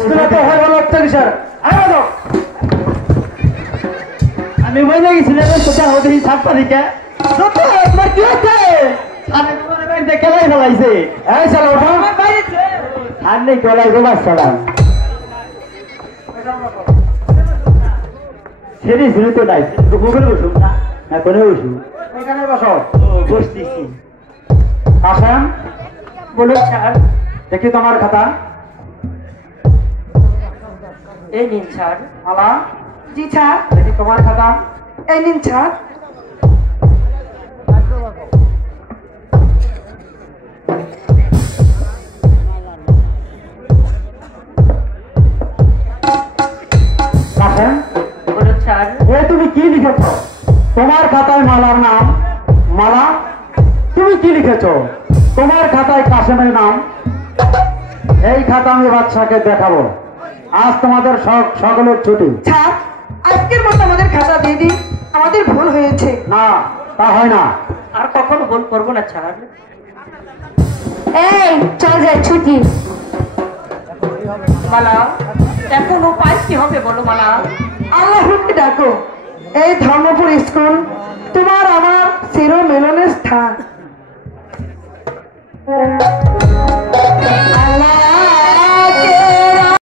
স্কুলে তো হয় ভালো একটা কিসের আমি মনে গেছিলাম কোথা হতে ছাড়তা দিকে তোমার কি হচ্ছে আমি তোমার বাড়িতে খেলাই ফেলাইছে এই চলো ওঠো আর নেই গলায় গোলাপ সালাম সেটি শুনে তো নাই কোথায় বসুন না কোনে বসু এখানে বসো বসতেছি আসেন বলুন স্যার দেখি তোমার খাতা এই নিন স্যার মালা জি স্যার দেখি তোমার খাতা এই নিন স্যার আসেন বলুন স্যার তুমি কি লিখেছ তোমার খাতায় মালার নাম মালা তুমি কি লিখেছ তোমার খাতায় কাশেমের নাম এই খাতা আমি বাদশাকে দেখাবো আজ তোমাদের সকলের ছুটি স্যার আজকের মতো আমাদের খাতা দিয়ে দিন আমাদের ভুল হয়েছে না তা হয় না আর কখনো ভুল করবো না স্যার এই চল যাই ছুটি মালা এখন উপায় কি হবে বলো মালা আল্লাহকে ডাকো এই ধর্মপুর স্কুল তোমার আমার চির মিলনের স্থান